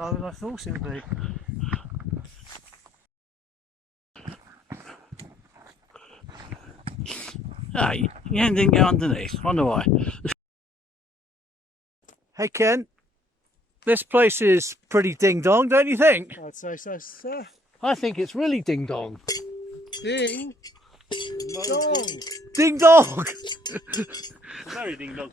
lower than I thought it would be. Ah, your hand didn't go underneath. Wonder why. Hey Ken, this place is pretty ding dong, don't you think? I'd say so, sir. I think it's really ding dong. Ding dong. Ding dong! Very ding dong.